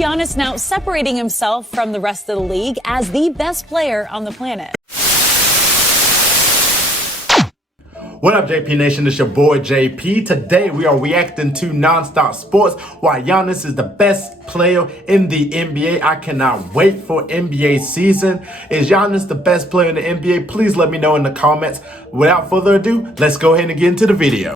Giannis now separating himself from the rest of the league as the best player on the planet. What up, JP Nation? It's your boy JP. Today we are reacting to Nonstop Sports, why Giannis is the best player in the NBA. I cannot wait for NBA season. Is Giannis the best player in the NBA? Please let me know in the comments. Without further ado, let's go ahead and get into the video.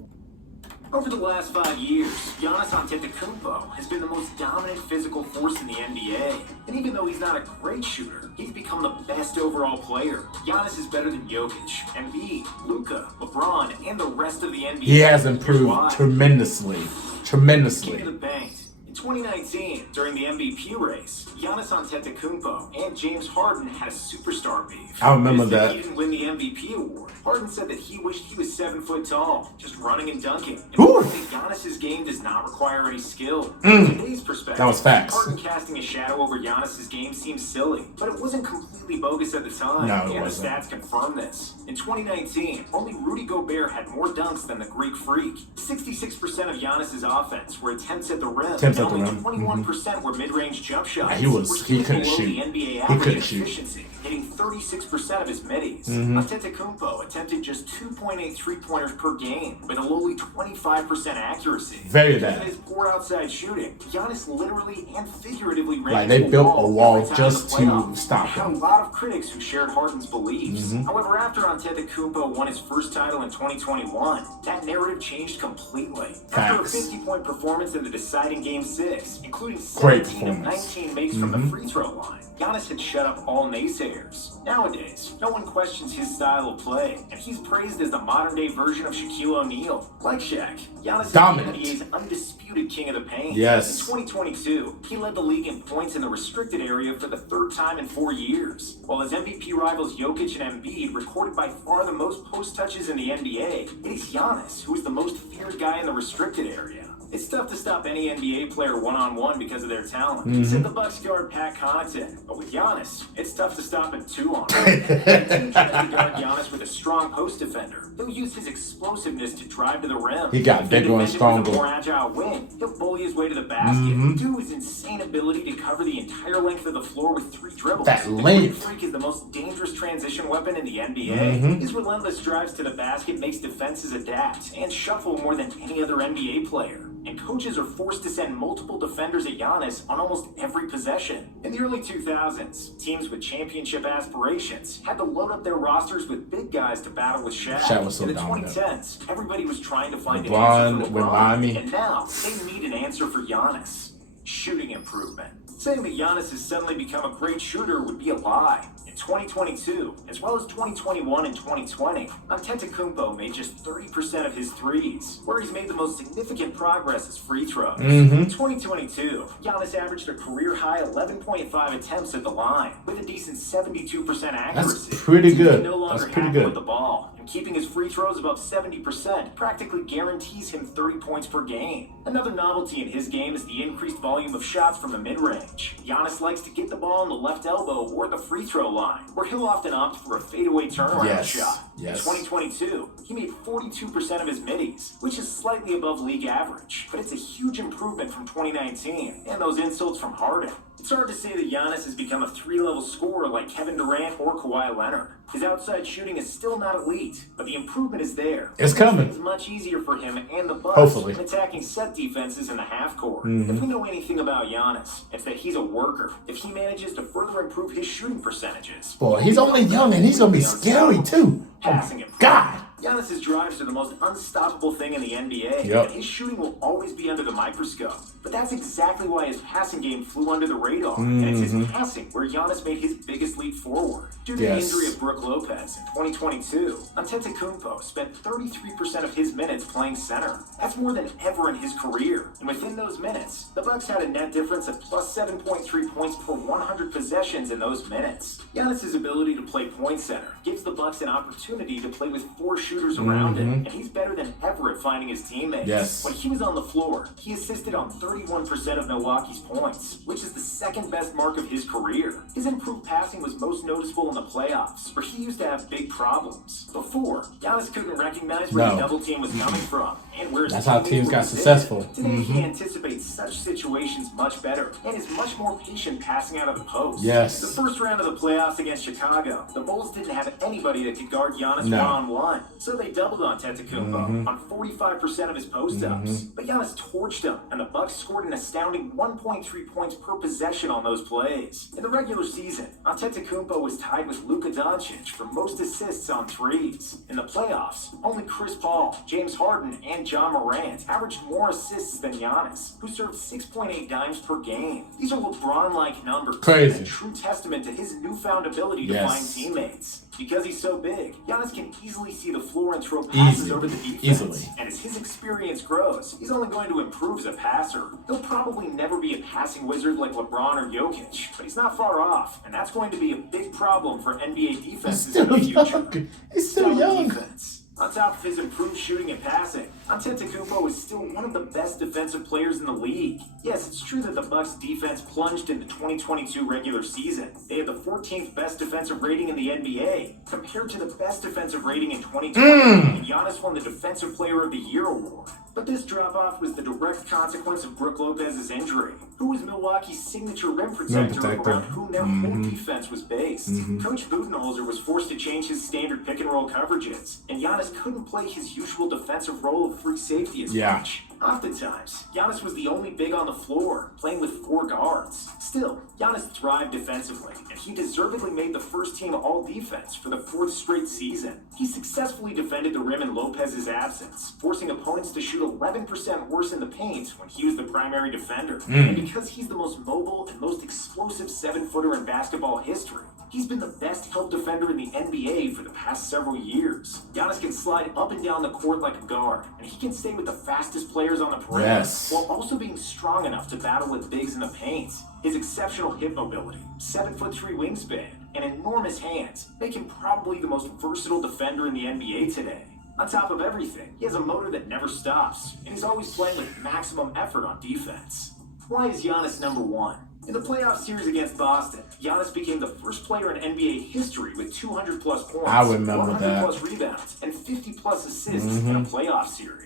Over the last 5 years, Giannis Antetokounmpo has been the most dominant physical force in the NBA. And even though he's not a great shooter, he's become the best overall player. Giannis is better than Jokić, Embiid, Luka, LeBron, and the rest of the NBA. He has improved tremendously. King of the bank. In 2019, during the MVP race, Giannis Antetokounmpo and James Harden had a superstar beef. I remember that. He didn't win the MVP award. Harden said that he wished he was 7 foot tall, just running and dunking. And Giannis's game does not require any skill. From today's perspective, that was facts. Harden casting a shadow over Giannis's game seems silly, but it wasn't completely bogus at the time. No, it and wasn't. The stats confirm this. In 2019, only Rudy Gobert had more dunks than the Greek Freak. 66% of Giannis's offense were attempts at the rim. Only 21% were mid-range jump shots. He couldn't shoot. The NBA average efficiency, hitting 36% of his middies. Antetokounmpo attempted just 2.8 three-pointers per game with a lowly 25% accuracy. Very Because bad. of his poor outside shooting, Giannis literally and figuratively ran Like, they into built a wall every time just in the to playoffs. stop Had a him. lot of critics who shared Harden's beliefs. However, after Antetokounmpo won his first title in 2021, that narrative changed completely. After a 50-point performance in the deciding Game 6, including 17 of 19 makes from the free throw line, Giannis had shut up all naysayers. Nowadays, no one questions his style of play, and he's praised as the modern-day version of Shaquille O'Neal. Like Shaq, Giannis is the NBA's undisputed king of the paint. Yes. In 2022, he led the league in points in the restricted area for the 3rd time in 4 years, while his MVP rivals Jokić and Embiid recorded by far the most post touches in the NBA. It is Giannis who is the most feared guy in the restricted area. It's tough to stop any NBA player one-on-one because of their talent. Said the Bucks guard Pat Connaughton, but with Giannis, it's tough to stop him two-on-one. The team tries to guard Giannis with a strong post defender. He'll use his explosiveness to drive to the rim. He got bigger and stronger. With a more agile wing, he'll bully his way to the basket. Due to his insane ability to cover the entire length of the floor with 3 dribbles. That The length. Freak is the most dangerous transition weapon in the NBA. His relentless drives to the basket makes defenses adapt and shuffle more than any other NBA player. And coaches are forced to send multiple defenders at Giannis on almost every possession. In the early 2000s, teams with championship aspirations had to load up their rosters with big guys to battle with Shaq. Shaq was so In the dominant. 2010s, everybody was trying to find an LeBron answer for with LeBron, Miami. and now they need an answer for Giannis. Shooting improvement. Saying that Giannis has suddenly become a great shooter would be a lie. In 2022, as well as 2021 and 2020, Antetokounmpo made just 30% of his threes. Where he's made the most significant progress is free throws. In 2022, Giannis averaged a career-high 11.5 attempts at the line, with a decent 72% accuracy. That's pretty He can good. no longer That's pretty hack with good. the ball, and keeping his free throws above 70% practically guarantees him 30 points per game. Another novelty in his game is the increased volume of shots from the mid-range. Giannis likes to get the ball on the left elbow or the free throw line, where he'll often opt for a fadeaway turnaround shot. In 2022, he made 42% of his middies, which is slightly above league average, but it's a huge improvement from 2019 and those insults from Harden. It's hard to say that Giannis has become a 3-level scorer like Kevin Durant or Kawhi Leonard. His outside shooting is still not elite, but the improvement is there. It's coming. It's much easier for him and the Bucks Hopefully. in attacking set defenses in the half court. If we know anything about Giannis, it's that he's a worker. If he manages to further improve his shooting percentages. Boy, he's only young and he's going to be scary too. Passing him. God. Giannis's drives are the most unstoppable thing in the NBA, Yep. and his shooting will always be under the microscope. But that's exactly why his passing game flew under the radar, and it's his passing where Giannis made his biggest leap forward. Due to the injury of Brook Lopez in 2022, Antetokounmpo spent 33% of his minutes playing center. That's more than ever in his career. And within those minutes, the Bucks had a net difference of plus 7.3 points per 100 possessions in those minutes. Giannis's ability to play point center gives the Bucks an opportunity to play with 4 shooters around him, and he's better than ever at finding his teammates. When he was on the floor, he assisted on 31% of Milwaukee's points, which is the second best mark of his career. His improved passing was most noticeable in the playoffs, where he used to have big problems. Before, Giannis couldn't recognize where the double team was coming from, and where his That's how teams got successful. Today, he anticipates such situations much better and is much more patient passing out of the post. Yes. The first round of the playoffs against Chicago, the Bulls didn't have anybody that could guard Giannis one-on-one, so they doubled on Antetokounmpo on 45% of his post-ups. But Giannis torched him, and the Bucks scored an astounding 1.3 points per possession on those plays. In the regular season, Antetokounmpo was tied with Luka Doncic for most assists on threes. In the playoffs, only Chris Paul, James Harden, and John Morant averaged more assists than Giannis, who served 6.8 dimes per game. These are LeBron-like numbers. Crazy. A true testament to his newfound ability to find teammates. Because he's so big, Giannis can easily see the floor and throw passes over the defense. And as his experience grows, he's only going to improve as a passer. He'll probably never be a passing wizard like LeBron or Jokic, but he's not far off, and that's going to be a big problem for NBA defenses in the future. He's still young. Defense. On top of his improved shooting and passing, Antetokounmpo is still one of the best defensive players in the league. Yes, it's true that the Bucks' defense plunged in the 2022 regular season. They had the 14th best defensive rating in the NBA, compared to the best defensive rating in 2020, and Giannis won the Defensive Player of the Year award. But this drop-off was the direct consequence of Brook Lopez's injury, who was Milwaukee's signature rim protector around whom their whole defense was based. Coach Budenholzer was forced to change his standard pick-and-roll coverages, and Giannis couldn't play his usual defensive role of free safety as much. Oftentimes, Giannis was the only big on the floor, playing with 4 guards. Still, Giannis thrived defensively, and he deservedly made the first team all-defense for the 4th straight season. He successfully defended the rim in Lopez's absence, forcing opponents to shoot 11% worse in the paint when he was the primary defender. And because he's the most mobile and most explosive 7-footer in basketball history, he's been the best help defender in the NBA for the past several years. Giannis can slide up and down the court like a guard, and he can stay with the fastest players on the perimeter, while also being strong enough to battle with bigs in the paint. His exceptional hip mobility, 7'3" wingspan, and enormous hands make him probably the most versatile defender in the NBA today. On top of everything, he has a motor that never stops, and he's always playing with maximum effort on defense. Why is Giannis number 1? In the playoff series against Boston, Giannis became the first player in NBA history with 200-plus points, 100-plus rebounds, and 50-plus assists in a playoff series.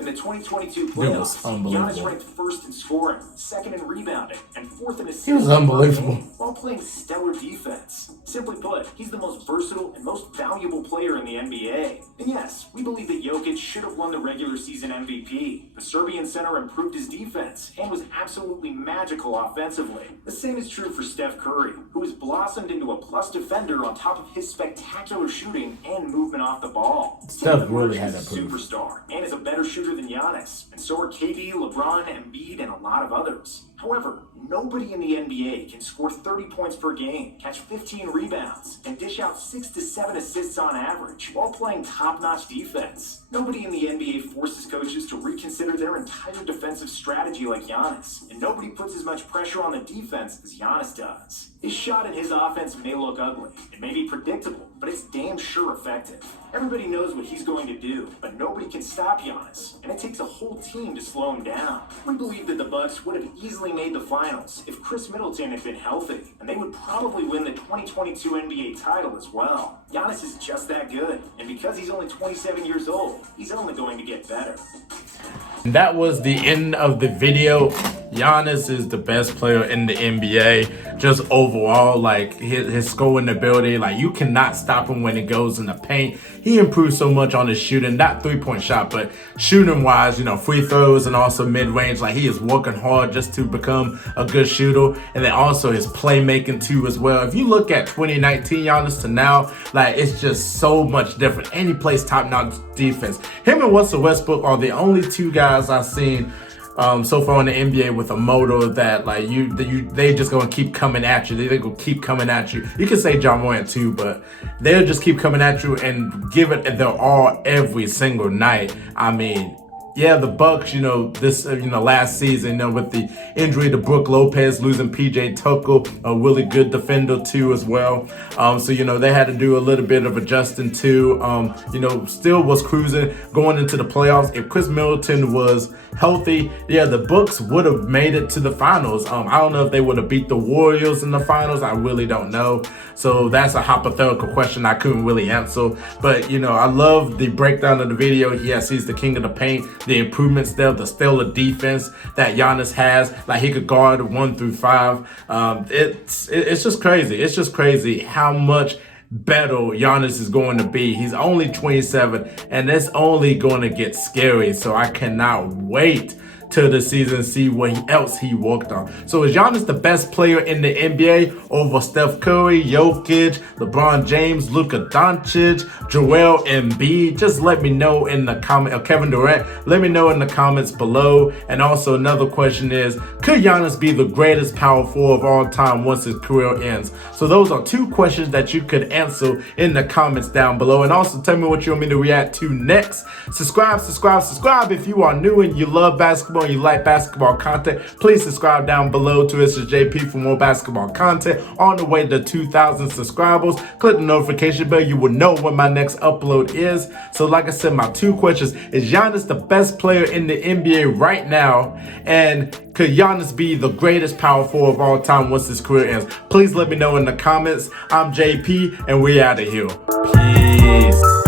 In the 2022 playoffs, Giannis ranked first in scoring, second in rebounding, and fourth in assists. He was unbelievable. While playing stellar defense. Simply put, he's the most versatile and most valuable player in the NBA. And yes, we believe that Jokić should have won the regular season MVP. The Serbian center improved his defense and was absolutely magical offensively. The same is true for Steph Curry, who has blossomed into a plus defender on top of his spectacular shooting and movement off the ball. Steph really had that superstar and is a better shooter than Giannis, and so are KD, LeBron, Embiid, and a lot of others. However, nobody in the NBA can score 30 points per game, catch 15 rebounds, and dish out 6 to 7 assists on average while playing top-notch defense. Nobody in the NBA forces coaches to reconsider their entire defensive strategy like Giannis, and nobody puts as much pressure on the defense as Giannis does. His shot and his offense may look ugly, it may be predictable, but it's damn sure effective. Everybody knows what he's going to do, but nobody can stop Giannis, and it takes a whole team to slow him down. We believe that the Bucks would have easily made the finals if Chris Middleton had been healthy, and they would probably win the 2022 NBA title as well. Giannis is just that good, and because he's only 27 years old, he's only going to get better. That was the end of the video. Giannis is the best player in the NBA. Just overall, like his scoring ability, like you cannot stop him when it goes in the paint. He improved so much on his shooting, not 3-point shot, but shooting wise, you know, free throws and also mid-range. Like he is working hard just to become a good shooter. And then also his playmaking too as well. If you look at 2019 Giannis to now, like it's just so much different. And he plays top-notch defense. Him and Russell Westbrook are the only 2 guys I've seen so far in the NBA with a motor that like they just gonna keep coming at you. They gonna keep coming at you. You can say John Morant too, but they'll just keep coming at you and give it their all every single night. I mean, yeah, the Bucks, you know, this, last season, with the injury to Brook Lopez, losing PJ Tucker, a really good defender too as well. So, they had to do a little bit of adjusting too. Still was cruising going into the playoffs. If Chris Middleton was healthy, yeah, the Bucks would have made it to the finals. I don't know if they would have beat the Warriors in the finals. I really don't know. So that's a hypothetical question I couldn't really answer. But, I love the breakdown of the video. Yes, he's the king of the paint. the improvements there, the stellar defense that Giannis has. Like, he could guard 1 through 5. It's just crazy. It's just crazy how much better Giannis is going to be. He's only 27, and it's only going to get scary. So I cannot wait till the season, see what else he worked on. So is Giannis the best player in the NBA over Steph Curry, Jokic, LeBron James, Luka Doncic, Joel Embiid? Just let me know in the comment, or Kevin Durant, let me know in the comments below. And also another question is, could Giannis be the greatest power forward of all time once his career ends? So those are 2 questions that you could answer in the comments down below. And also tell me what you want me to react to next. Subscribe if you are new and you love basketball and you like basketball content. Please subscribe down below to ItzJustJP for more basketball content. On the way to 2,000 subscribers, click the notification bell. You will know when my next upload is. So like I said, my 2 questions: is Giannis the best player in the NBA right now? And could Giannis be the greatest power forward of all time once his career ends? Please let me know in the comments. I'm JP, and we out of here. Peace.